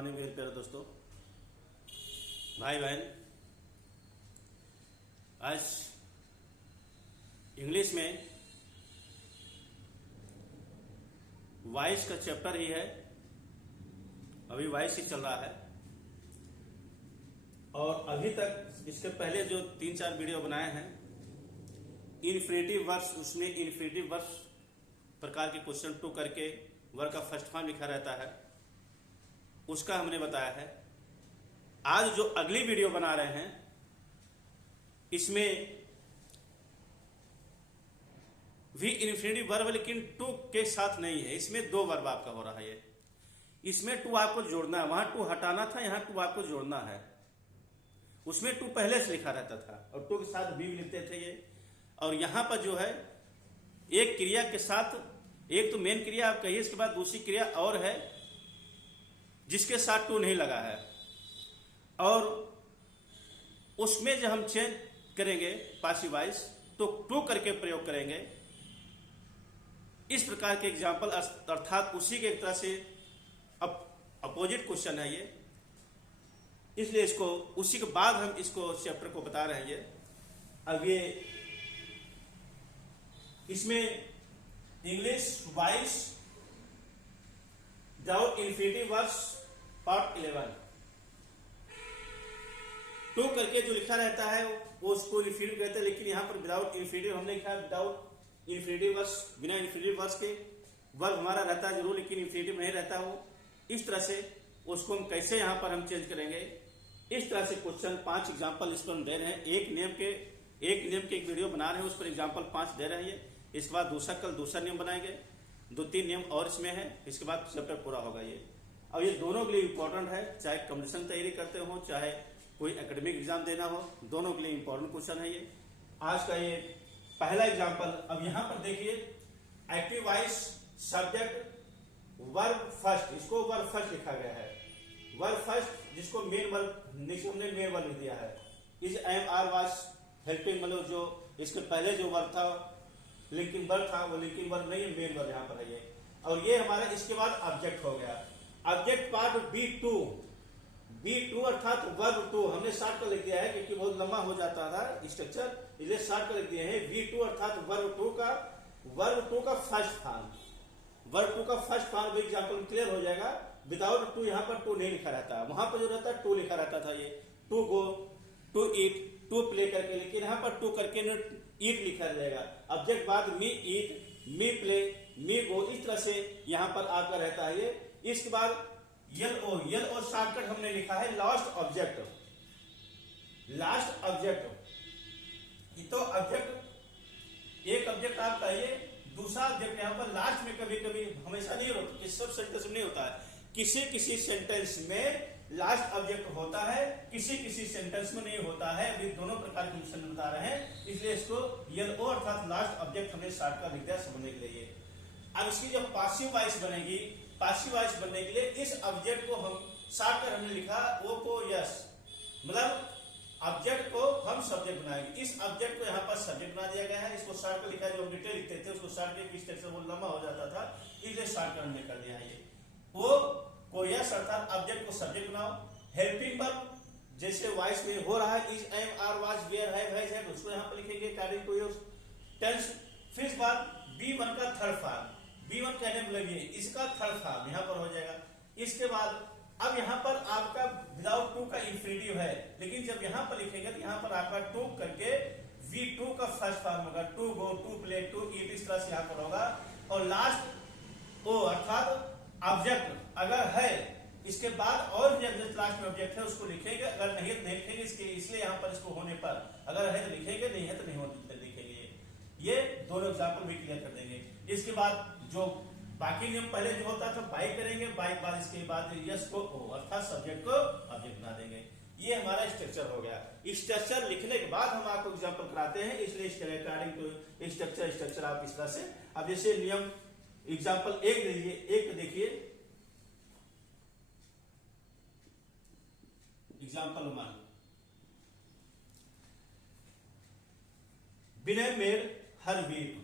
Morning मेरे प्यारे दोस्तों, भाई बहन। आज इंग्लिश में वॉइस का चैप्टर ही है। अभी वॉइस ही चल रहा है और अभी तक इसके पहले जो 3-4 वीडियो बनाए हैं इन्फिनेटिव वर्ब्स, उसमें इन्फिनेटिव वर्ब्स प्रकार के क्वेश्चन 2 करके वर्ब का फर्स्ट फॉर्म लिखा रहता है, उसका हमने बताया है। आज जो अगली वीडियो बना रहे हैं इसमें भी इन्फिनेटिव वर्ब, लेकिन टू के साथ नहीं है। इसमें 2 वर्ब आपका हो रहा है। ये इसमें टू आपको जोड़ना है, वहां टू हटाना था, यहां टू आपको जोड़ना है। उसमें टू पहले से लिखा रहता था और टू के साथ भी लिखते थे ये। और यहां पर जो है एक क्रिया के साथ, एक तो मेन क्रिया आप कहिए, इसके बाद दूसरी क्रिया और है जिसके साथ टू नहीं लगा है, और उसमें जब हम चेंज करेंगे पासिव वॉइस तो टू करके प्रयोग करेंगे। इस प्रकार के एग्जाम्पल, अर्थात उसी के एक तरह से अपोजिट क्वेश्चन है ये, इसलिए इसको उसी के बाद हम इसको चैप्टर को बता रहे हैं। ये अब ये इसमें English voice without infinitive verbs part 11 to करके जो लिखा रहता है वो उसको इन्फिनेटिव कहते हैं, लेकिन यहां पर विदाउट इन्फिनेटिव हमने लिखा है। विदाउट इन्फिनेटिव वर्ब्स, बिना इन्फिनेटिव वर्ब्स के वर्ब हमारा रहता है जरूर, लेकिन इन्फिनेटिव नहीं रहता वो। इस तरह से उसको हम कैसे यहां पर हम चेंज करेंगे, इस तरह से क्वेश्चन 5 एग्जाम्पल इस पर हम दे रहे हैं। एक नियम के एक वीडियो बना रहे हैं, उस पर एग्जाम्पल 5 दे रहे हैं। इसके बाद कल दूसरा नियम बनाएंगे, 2-3 नियम और इसमें है। इसके बाद चैप्टर पूरा होगा ये। अब ये दोनों के लिए इंपॉर्टेंट है, चाहे कॉम्पिटिशन तैयारी करते हो, चाहे कोई एकेडमिक एग्जाम देना हो, दोनों के लिए इंपॉर्टेंट क्वेश्चन है ये। आज का ये पहला एग्जाम्पल। अब यहां पर देखिए, active voice subject verb first, इसको वर्ब फर्स्ट लिखा गया है। वर्ब फर्स्ट जिसको मेन वर्ब, नीचे हमने मेन वर्ब लिख दिया है। Is am are was helping, मतलब जो इसके पहले जो वर्ब था लिंकिंग वर्ब था, वो लिंकिंग वर्ब नहीं है, मेन वर्ब यहां पर है ये। और ये हमारा इसके बाद ऑब्जेक्ट हो गया। ऑब्जेक्ट पार्ट बी टू अर्थात वर्ब 2 हमने शॉर्ट कर लिख दिया है क्योंकि बहुत लंबा हो जाता था स्ट्रक्चर, इसलिए शॉर्ट कर लिख दिए हैं। V2 अर्थात वर्ब 2 का फर्स्ट फॉर्म, वर्ब 2 का फर्स्ट फॉर्म एग्जाम्पल क्लियर हो जाएगा। विदाउट टू, यहां पर टू नहीं लिखा रहता, वहां पर जो रहता है टू लिखा रहता था। ये to go, to eat, to play करके, लेकिन यहां पर टू करके ईट लिखा रहेगा। ऑब्जेक्ट बाद मी ईट, मी प्ले, मी गो, इस तरह से यहां पर आपका रहता है ये। इसके बाद एल शॉर्टकट हमने लिखा है लास्ट ऑब्जेक्ट। तो ऑब्जेक्ट, एक ऑब्जेक्ट आप कहिए, दूसरा ऑब्जेक्ट यहां पर लास्ट में कभी कभी, हमेशा नहीं होता, सब सेंटेंस में नहीं होता है। किसी सेंटेंस में लास्ट ऑब्जेक्ट होता है, किसी सेंटेंस में नहीं होता है। अभी दोनों प्रकार के क्वेश्चन बता रहे हैं, इसलिए इसको एलओ अर्थात लास्ट ऑब्जेक्ट हमने शॉर्टकट लिख दिया समझने के लिए। अब इसकी जब पासिव वॉइस बनेगी, पासिव वॉइस बनने के लिए इस ऑब्जेक्ट को हम शॉर्टकट हमने लिखा ओ को यस, मतलब ऑब्जेक्ट को हम सब्जेक्ट बनाएंगे। इस ऑब्जेक्ट को यहाँ पर सब्जेक्ट बना दिया गया है। इसको शॉर्टकट लिखा है, जो हम डिटेल लिखते थे उसको शॉर्टकट की स्ट्रक्चर वो लंबा हो जाता था, इसलिए शॉर्टकट हमने कर दिया है। ये ओ को यस अर्थात ऑब्जेक्ट को सब्जेक्ट बनाओ। हेल्पिंग वर्ब जैसे वॉइस में हो रहा है, is am are was were है, उसको यहाँ पर लिखेंगे अकॉर्डिंग टू योर टेंस। फिर इस बार B1 का थर्ड फॉर्म, B1 कहने में लगी, इसका थर्ड फॉर्म यहां पर हो जाएगा। इसके बाद अब यहां पर आपका विदाउट टू का इन्फिनेटिव है, लेकिन जब यहां पर लिखेंगे तो यहां पर आपका टू करके V2 का फर्स्ट फॉर्म होगा। To go, to play, to eat, इस तरह से यहां पर होगा। और लास्ट ओ अर्थात ऑब्जेक्ट अगर है, इसके बाद और भी लास्ट में ऑब्जेक्ट है उसको लिखेंगे, अगर नहीं तो नहीं लिखेंगे, इसलिए यहां पर इसको होने पर अगर है तो लिखेंगे, नहीं है तो नहीं लिखेंगे। ये दोनों एग्जाम्पल भी क्लियर कर देंगे। इसके बाद जो बाकी नियम पहले जो होता था बाई करेंगे, बाई के बाद इसके बाद यस को ओ अर्थात सब्जेक्ट को ऑब्जेक्ट बना देंगे। ये हमारा स्ट्रक्चर हो गया। स्ट्रक्चर लिखने के बाद हम आपको एग्जाम्पल कराते हैं, इसलिए इसके अकॉर्डिंग टू स्ट्रक्चर आप इस तरह से। अब जैसे नियम एग्जाम्पल 1 देखिए, एग्जाम्पल 1, विनय मेड हर वीक।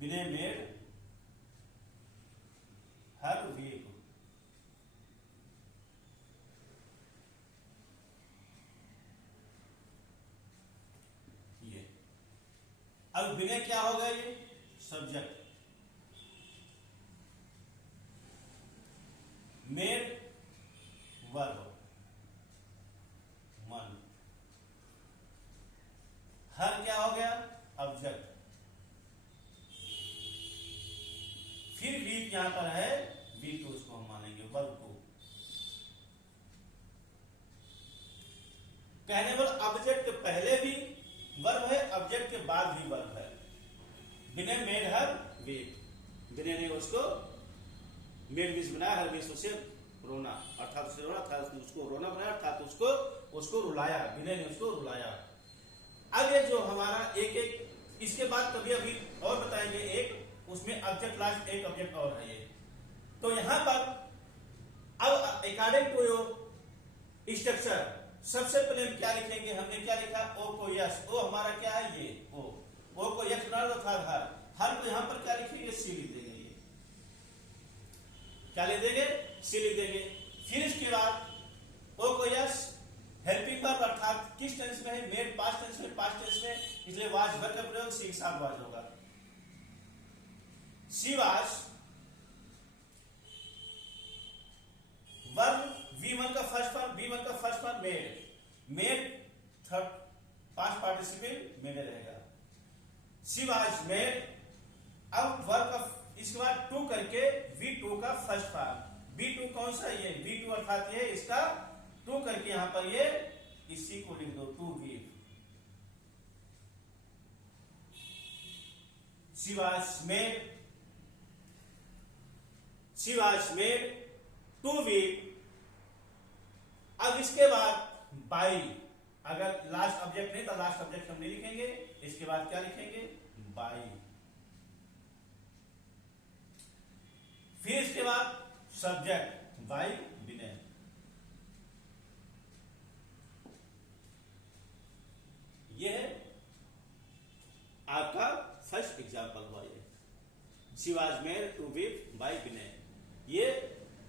विनय मेड हर वीक। ये अब विनय क्या होगा, ये सब्जेक्ट, मेड वर्ब मन, हर क्या हो गया ऑब्जेक्ट, फिर वीक यहां पर है वीक, तो उसको हम मानेंगे वर्ब को। कहने वाला ऑब्जेक्ट के पहले भी वर्ब है, ऑब्जेक्ट के बाद भी वर्ब है। विनय मेड हर वीक, विनय ने उसको मेड विश बनाया, हर विश उसे रोना, अर्थात उसे रोना था, उसको रोना बनाया, अर्थात उसको रुलाया, विनय ने उसको रुलाया। अब ये जो हमारा एक एक, इसके बाद कभी अभी और बताएंगे एक, उसमें ऑब्जेक्ट लास्ट एक ऑब्जेक्ट और है ये। तो यहां पर अब अकॉर्डिंग टू योर स्ट्रक्चर सबसे पहले हम क्या लिखेंगे, हमने क्या लिखा ओ को यस, ओ हमारा क्या है ये ओ को यस बना दो था हर को यहां पर क्या लिखेंगे सी लिख देंगे, ये क्या लिख देंगे सी लिख देंगे। फिर इसके बाद ओ को यस हेल्पिंग वर्ब अर्थात किस टेंस में है, मेड पास्ट टेंस में, पास्ट टेंस में, इसलिए वाज वर्ब का प्रयोग सी के साथ वाज होगा। सी वाज वर्ब V1 का फर्स्ट फॉर्म, V1 का first form made third past participle made रहेगा। सी वाज मेड, अब वर्ब का इसके बाद टू करके V2 का फर्स्ट फॉर्म, V2 कौन सा ये V2 अर्थात ये इसका टू करके यहां पर ये इसी को लिख दो to weep. She was made to weep. अब इसके बाद बाई, अगर लास्ट ऑब्जेक्ट नहीं तो लास्ट ऑब्जेक्ट हम नहीं लिखेंगे, इसके बाद क्या लिखेंगे बाई। फिर इसके बाद सब्जेक्ट बाई विनय। ये है आपका फर्स्ट एग्जाम्पल हुआ, ये she was made to weep by Vinay. ये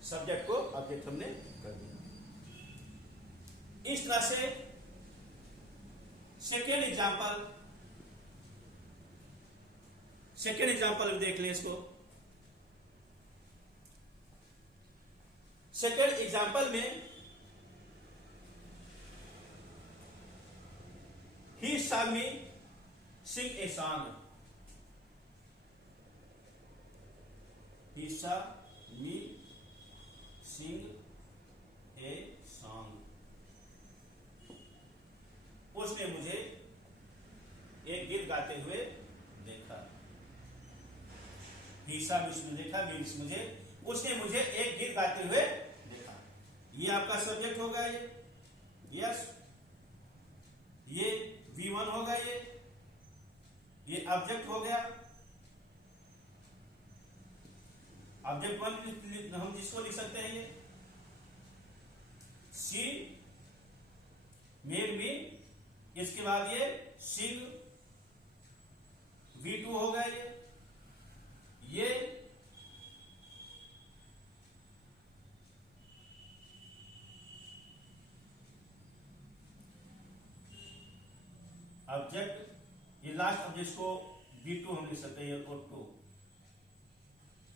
सब्जेक्ट को ऑब्जेक्ट हमने कर दिया। इस तरह से सेकेंड एग्जाम्पल देख लें इसको। सेकेंड एग्जाम्पल में ही saw me sing a song, he saw me sing a song, उसने मुझे एक गीत गाते हुए देखा। he saw me देखा मीन्स मुझे, उसने मुझे एक गीत गाते हुए देखा। ये आपका सब्जेक्ट होगा, ये यस, ये V1 होगा, ये ऑब्जेक्ट हो गया। ऑब्जेक्ट वन हम जिसको लिख सकते हैं, ये सी मेड मी, इसके बाद ये सिंग V2 होगा, ये ऑब्जेक्ट, ये लास्ट ऑब्जेक्ट को V2 हम लिख सकते हैं, और टू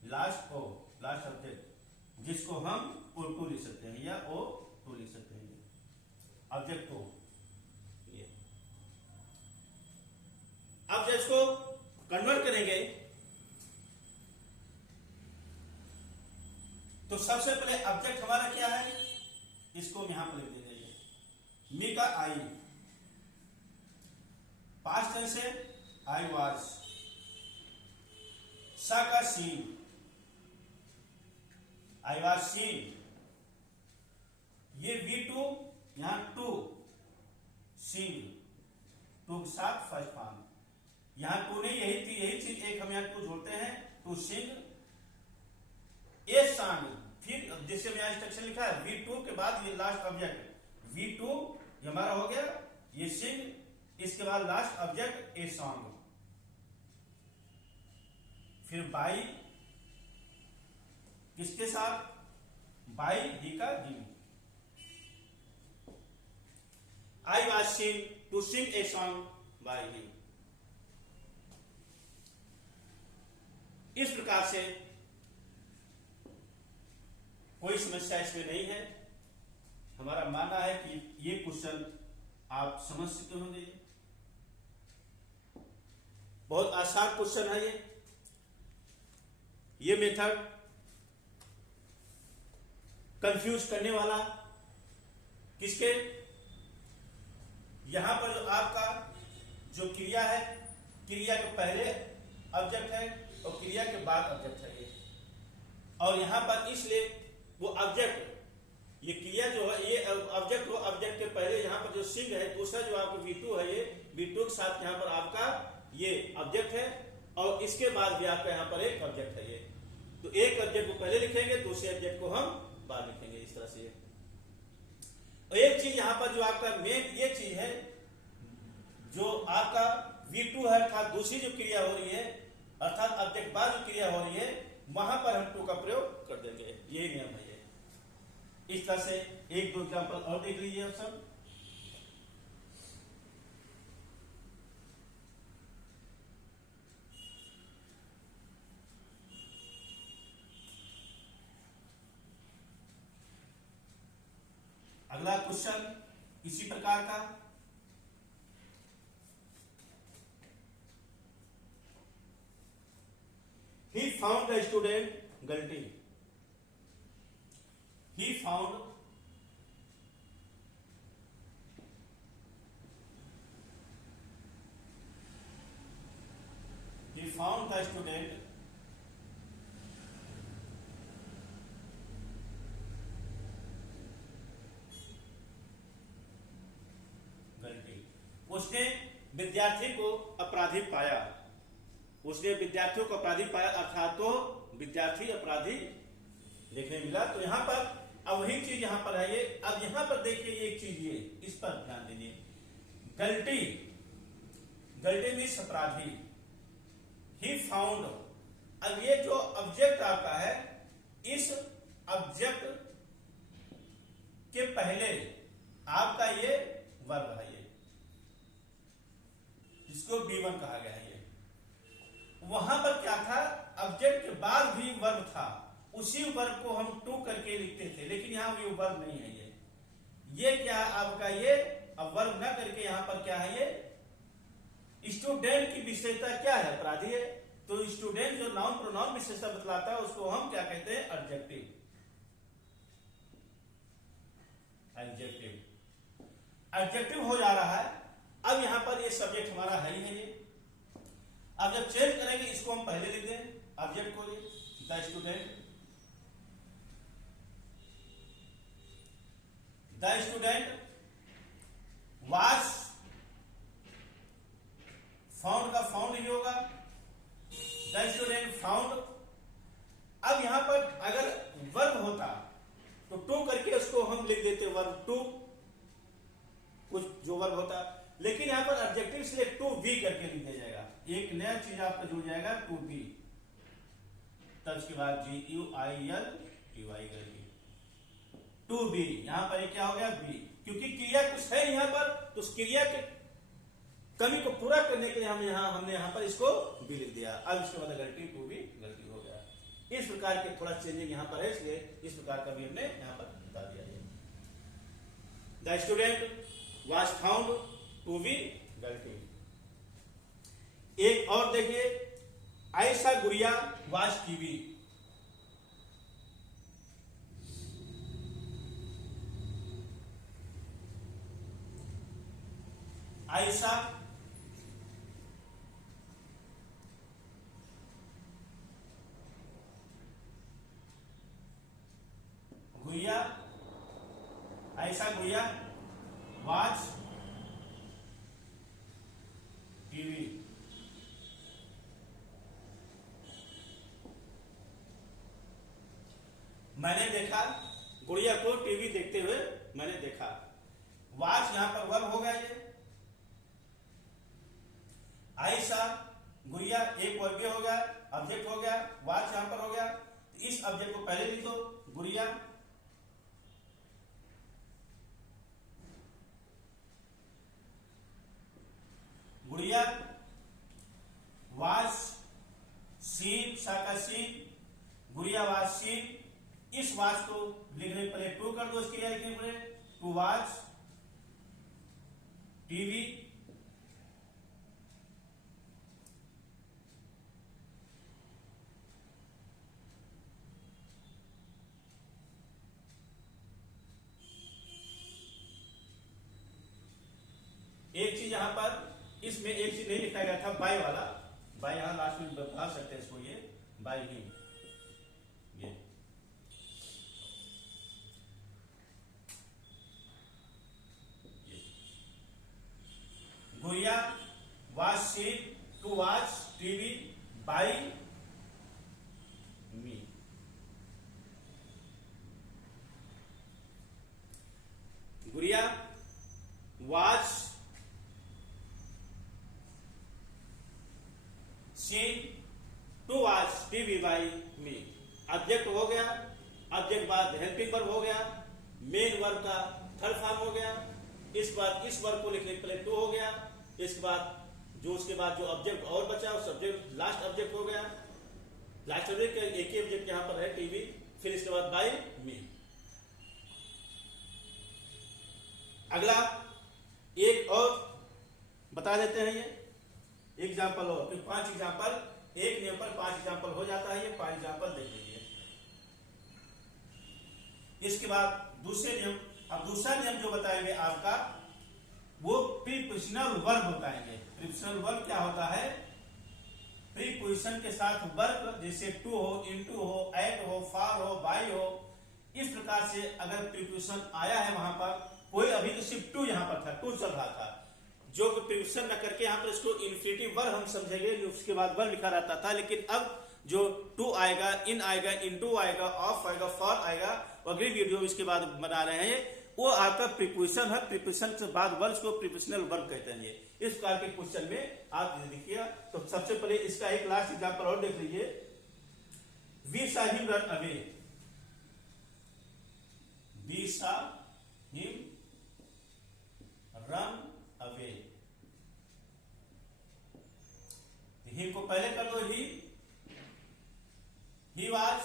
लास्ट ऑब्जेक्ट जिसको हम O2 लिख सकते हैं या O2 लिख सकते हैं, ऑब्जेक्ट को। ये ऑब्जेक्ट को कन्वर्ट करेंगे तो सबसे पहले ऑब्जेक्ट हमारा क्या है, इसको हम यहां पर लिख देंगे। मी का आई, पास्ट टेंस है आई वाज, सा का सी, आई वाज सीन, ये V2 यहां टू सीन, टू के साथ फर्स्ट फॉर्म, यहां टू नहीं, यही चीज एक हम यहां टू जोड़ते हैं, टू सिंग ए सॉन्ग। फिर जिससे मैं इंस्ट्रक्शन लिखा है V2 के बाद ये लास्ट ऑब्जेक्ट V2 ये हमारा हो गया, ये सिंग, इसके बाद लास्ट ऑब्जेक्ट ए सॉन्ग। फिर बाई किसके साथ, बाई ही का him. I was seen to sing a song by him. इस प्रकार से कोई समस्या इसमें नहीं है। हमारा मानना है कि ये क्वेश्चन आप समझ चुके होंगे। बहुत आसान क्वेश्चन है ये मेथड कंफ्यूज करने वाला किसके, यहां पर जो आपका जो क्रिया है, क्रिया के पहले ऑब्जेक्ट है और क्रिया के बाद ऑब्जेक्ट है ये, और यहां पर इसलिए वो ऑब्जेक्ट, ये क्रिया जो है ये ऑब्जेक्ट, वो ऑब्जेक्ट के पहले यहां पर जो सिंग है, दूसरा जो आपका V2 है, ये V2 के साथ यहां पर आपका ये ऑब्जेक्ट है, और इसके बाद भी आपका यहां पर एक ऑब्जेक्ट है ये। तो एक ऑब्जेक्ट को पहले लिखेंगे, दूसरे ऑब्जेक्ट को हम बाद लिखेंगे, इस तरह से। और एक चीज यहां पर जो आपका मेन ये चीज है, जो आपका V2 है अर्थात दूसरी जो क्रिया हो रही है, अर्थात ऑब्जेक्ट बाद जो क्रिया हो रही है, वहां पर हम टू का प्रयोग कर देंगे। यही नियम है ये। इस तरह से एक दो एग्जाम्पल और देख लीजिए आप सब। अगला क्वेश्चन इसी प्रकार का, he found the student guilty, he found the student guilty, उसने विद्यार्थी को अपराधी पाया, उसने विद्यार्थियों को अपराधी पाया, अर्थात तो विद्यार्थी अपराधी देखने मिला। तो यहां पर अब वही चीज यहां पर है ये। अब यहां पर देखिए एक चीज ये, इस पर ध्यान दीजिए। गलती, गलती मीन्स अपराधी। ही फाउंड, अब ये जो ऑब्जेक्ट आपका है, इस ऑब्जेक्ट के पहले आपका ये वर्ब है, ये जिसको B1 कहा गया है। ये वहां पर क्या था, ऑब्जेक्ट के बाद भी वर्ब था, उसी वर्ब को हम टू करके लिखते थे, लेकिन यहां भी वर्ब नहीं है। ये क्या आपका ये अब वर्ब न करके यहां पर क्या है, ये स्टूडेंट की विशेषता क्या है, अपराधी है। तो स्टूडेंट जो नाउन प्रोनाउन विशेषता बतलाता है, उसको हम क्या कहते हैं, एडजेक्टिव। एडजेक्टिव, एडजेक्टिव हो जा रहा है। अब यहां पर ये सब्जेक्ट हमारा है ही है ये। अब जब चेंज करेंगे, इसको हम पहले लिख दें ऑब्जेक्ट को, the student, the student was, found का फाउंड ही होगा, द स्टूडेंट फाउंड। अब यहां पर अगर वर्ब होता तो टू करके उसको हम लिख देते वर्ब टू, कुछ जो वर्ब होता, लेकिन यहां पर एडजेक्टिव इसलिए टू बी करके लिख दिया जाएगा। एक नया चीज आपका जुड़ जाएगा, टू बी, तब उसके बाद GUIL करके टू बी। यहां पर क्या हो गया, बी, क्योंकि क्रिया कुछ है यहां पर, तो उस क्रिया के कमी को पूरा करने के लिए हमने यहां पर इसको बी लिख दिया। अब इसके बाद गलती टू बी गलती हो गया। इस प्रकार के थोड़ा चेंजिंग यहां पर है, इसलिए इस प्रकार का भी हमने यहां पर बता दिया है। The student was found to be गलती। एक और देखिए, आयशा गुड़िया वाज टीवी। आयशा गुड़िया, आयशा गुड़िया वाज टीवी। मैंने देखा, गुड़िया को टीवी देखते हुए मैंने देखा। वाच यहां पर वर्ब हो गया ये। आयशा गुड़िया एक वर्ग हो गया, ऑब्जेक्ट हो गया, गुड़िया वाज सीन, इस वाच को लिखने पहले टू कर दो, इसके लिए लिखने पड़े टू वाच टीवी, एक चीज यहां पर इसमें एक चीज नहीं लिखा गया था, बाय वाला, बाय यहां लास्ट में बता सकते हैं इसको, ये बाय ही, ये Gudiya was seen to watch TV by me. Gudiya was seen to watch TV by me. Object हो गया, ऑब्जेक्ट बाद हेल्पिंग वर्ब हो गया, मेन वर्ब का थर्ड फॉर्म हो गया, इस बाद इस वर्ब को लिखने के लिए टू हो गया, इसके बाद जो उसके बाद जो ऑब्जेक्ट और बचा उस ऑब्जेक्ट लास्ट ऑब्जेक्ट हो गया, लास्ट ऑब्जेक्ट एक ही ऑब्जेक्ट यहां पर है टीवी, फिर इसके बाद बाय मी। अगला एक और बता देते हैं, ये एग्जाम्पल और फिर 5 एग्जाम्पल, एक नियम पर 5 एग्जाम्पल हो जाता है, ये 5 एग्जाम्पल देख लीजिए। इसके बाद दूसरे नियम, अब दूसरा नियम जो बताएंगे आपका वो प्रीपोजिशनल वर्ब बताएंगे। प्रीपोजिशनल वर्ब क्या होता है, प्रीपोजिशन के साथ वर्ब, जैसे टू हो, इनटू हो, एट हो, फॉर हो, बाय हो, इस प्रकार से अगर प्रीपोजिशन आया है वहां पर, कोई अभी तो सिर्फ टू यहां पर था, टू चल रहा था, जो प्रीपोजिशन न करके यहाँ पर इसको इन्फिनिटिव वर्ब हम समझेंगे, उसके बाद वर्ब लिखा रहता था, लेकिन अब जो टू आएगा, इन आएगा, इनटू आएगा, ऑफ आएगा, फॉर आएगा, अगली वीडियो इसके बाद बना रहे हैं, वो आपका प्रीपोजिशन है, प्रीपोजिशन से बाद वर्ब को प्रीपोजिशनल वर्ब कहते हैं। इस प्रकार के क्वेश्चन में आप देखिएगा। तो सबसे पहले इसका एक लास्ट एग्जाम्पल और देख लीजिए, we saw him run away, we saw him run away, him को पहले कर दो, he was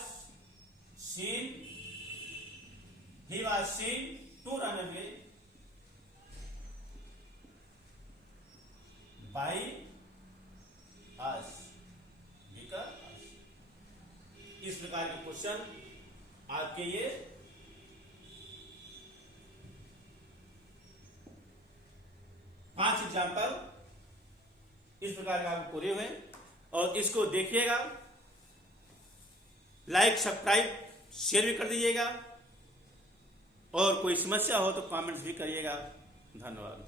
seen to run away by us, इस प्रकार के क्वेश्चन आपके ये 5 एग्जाम्पल इस प्रकार के आपको पूरे हुए, और इसको देखिएगा, लाइक सब्सक्राइब शेयर भी कर दीजिएगा, और कोई समस्या हो तो कमेंट्स भी करिएगा। धन्यवाद।